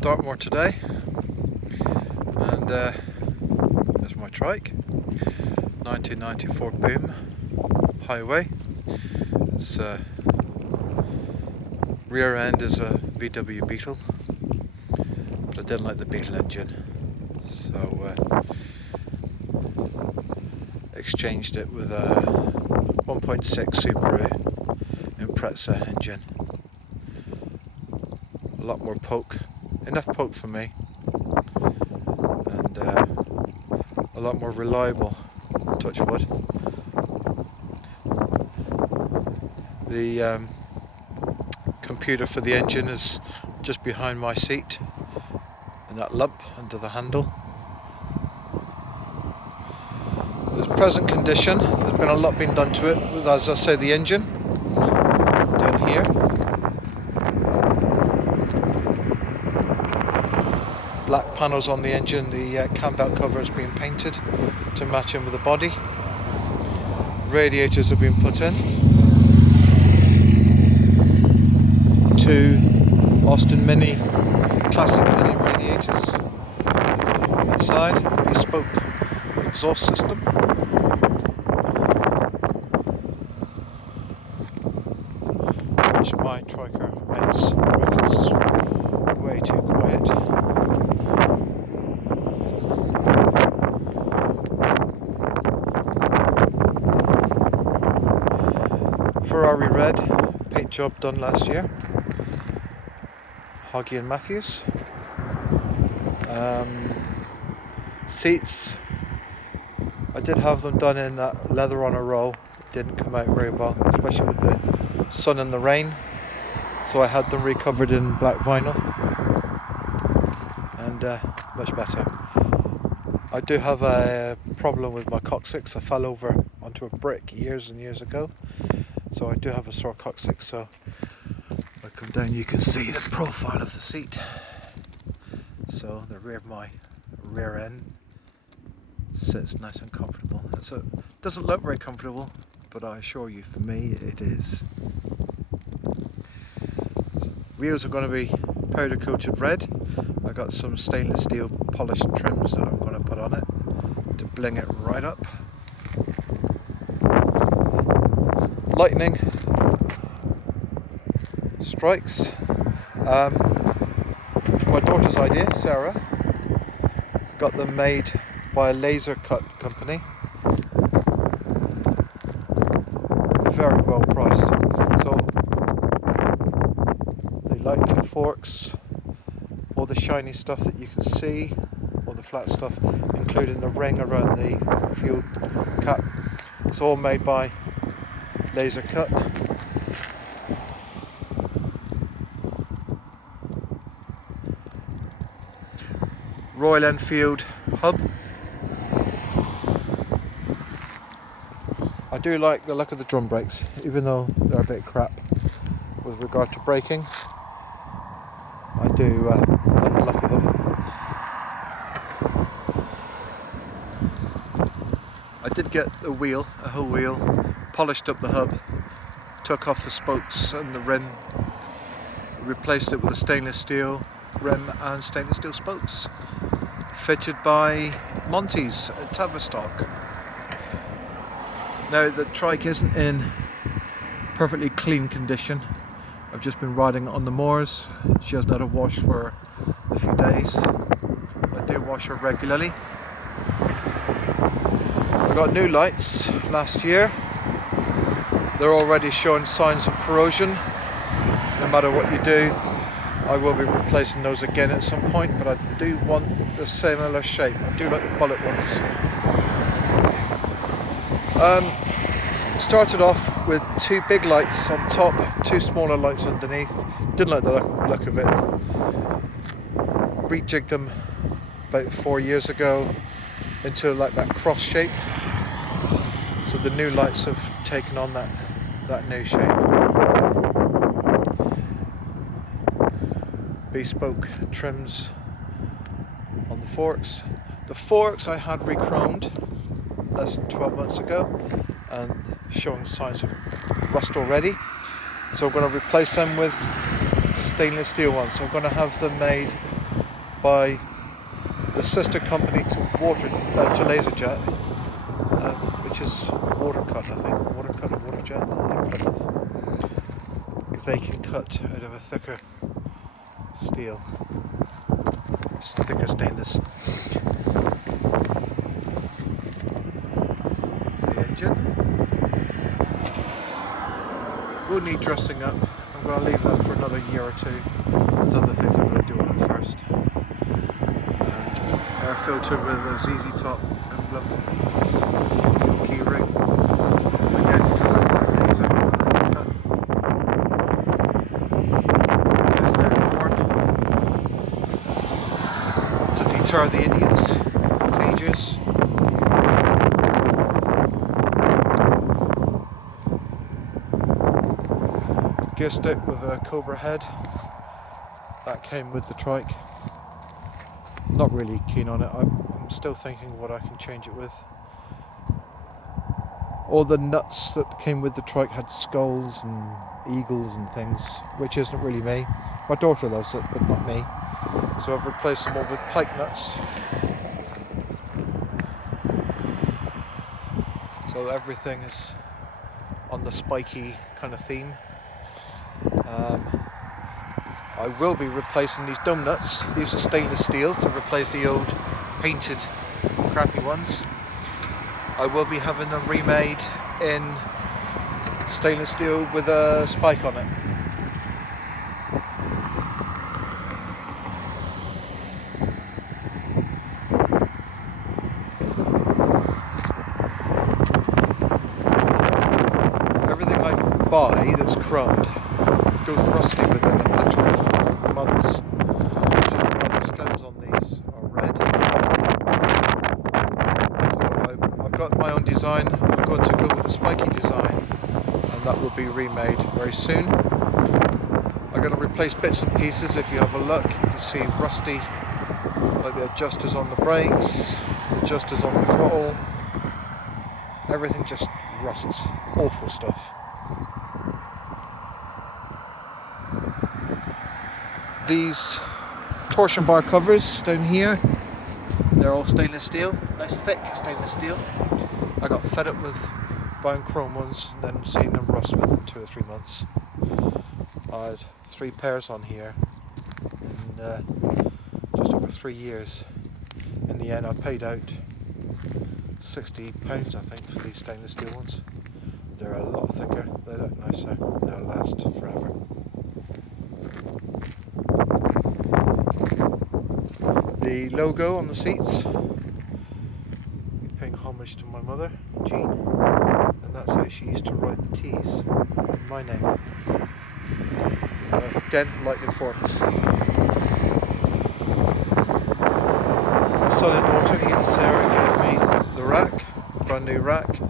Dartmoor today, and there's my Trike, 1994 boom highway. Its rear end is a VW Beetle, but I didn't like the Beetle engine, so exchanged it with a 1.6 Subaru Impreza engine. A lot more poke, enough poke for me, and a lot more reliable, touch wood. The computer for the engine is just behind my seat in that lump under the handle. Its present condition, there's been a lot being done to it with, as I say, the engine down here. Black panels on the engine, the cam belt cover has been painted to match in with the body. Radiators have been put in. Two Austin Mini classic mini radiators inside, bespoke exhaust system. Which my Triker mates reckons way too quiet. Ferrari red, paint job done last year. Hoggy and Matthews. Seats, I did have them done in that leather on a roll. It didn't come out very well, especially with the sun and the rain. So I had them recovered in black vinyl, and much better. I do have a problem with my coccyx. I fell over onto a brick years and years ago, so I do have a sore coccyx. So if I come down, you can see the profile of the seat. So the rear of my rear end sits nice and comfortable. It doesn't look very comfortable, but I assure you, for me, it is. Wheels are going to be powder coated red. I got some stainless steel polished trims that I'm going to put on it to bling it right up. Lightning strikes. My daughter's idea, Sarah, got them made by a laser cut company. Very well priced. So the lightning forks, all the shiny stuff that you can see, all the flat stuff, including the ring around the fuel cap, it's all made by laser cut. Royal Enfield hub. I do like the look of the drum brakes, even though they're a bit crap with regard to braking. I do like the look of them. I did get a wheel, a whole wheel, polished up the hub, took off the spokes and the rim, replaced it with a stainless steel rim and stainless steel spokes, fitted by Monty's at Tavistock. Now the Trike isn't in perfectly clean condition. I've just been riding it on the moors. She hasn't had a wash for a few days. I do wash her regularly. I got new lights last year. They're already showing signs of corrosion. No matter what you do, I will be replacing those again at some point, but I do want the similar shape. I do like the bullet ones. Started off with two big lights on top, two smaller lights underneath. Didn't like the look of it. Rejigged them about 4 years ago into like that cross shape. So the new lights have taken on that new shape. Bespoke trims on the forks. The forks I had re-chromed less than 12 months ago and showing signs of rust already. So I'm going to replace them with stainless steel ones. So I'm going to have them made by the sister company to to Laserjet, which is Watercut, I think. Watercut or Waterjet, because they can cut out of a thicker steel, it's thicker stainless. There's the engine. Will need dressing up. I'm going to leave that for another year or two. There's other things I'm going to do on it first. Air filter with a ZZ Top emblem, fuel key ring, again colour by laser cut. Nice little horn to deter the idiots, cages. Gear stick with a Cobra head, that came with the Trike. Not really keen on it. I'm still thinking what I can change it with. All the nuts that came with the Trike had skulls and eagles and things, which isn't really me. My daughter loves it, but not me. So I've replaced them all with pike nuts. So everything is on the spiky kind of theme. I will be replacing these dome nuts. These are stainless steel to replace the old painted crappy ones. I will be having them remade in stainless steel with a spike on it. Everything I buy that's chromed goes rusty within a matter of months, which is why the stems on these are red. So I've got my own design. I'm going to go with a spiky design, and that will be remade very soon. I'm going to replace bits and pieces. If you have a look, you can see rusty, like the adjusters on the brakes, adjusters on the throttle. Everything just rusts. Awful stuff. These torsion bar covers down here, they're all stainless steel, nice thick stainless steel. I got fed up with buying chrome ones and then seeing them rust within 2 or 3 months. I had 3 pairs on here in just over 3 years. In the end I paid out £60 I think for these stainless steel ones. They're a lot thicker, they look nicer, they'll last forever. The logo on the seats, paying homage to my mother, Jean, and that's how she used to write the T's in my name. Again, lightning forks. My son and daughter, Ian and Sarah, gave me the rack, brand new rack,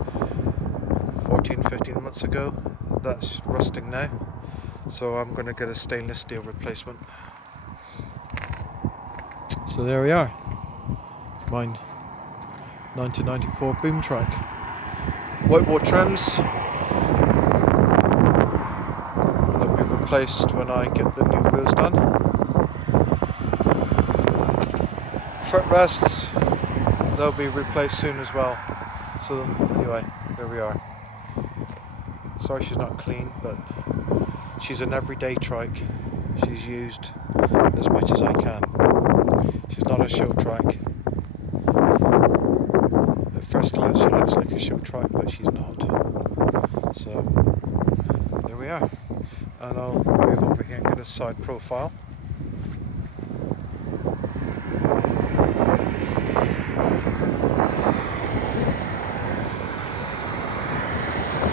15 months ago. That's rusting now, so I'm going to get a stainless steel replacement. So there we are, mine 1994 boom trike. Whiteboard trims, they'll be replaced when I get the new wheels done. Footrests, they'll be replaced soon as well. So anyway, there we are. Sorry she's not clean, but she's an everyday trike. She's used as much as I can. She's not a show trike. At first glance she looks like a show trike, but she's not. So there we are. And I'll move over here and get a side profile.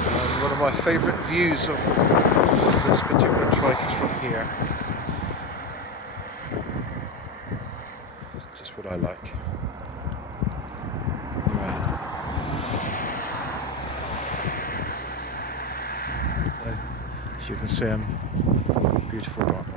And one of my favourite views of this particular trike is from here. It's just what I like. Anyway. As you can see, I'm beautiful Dartmoor.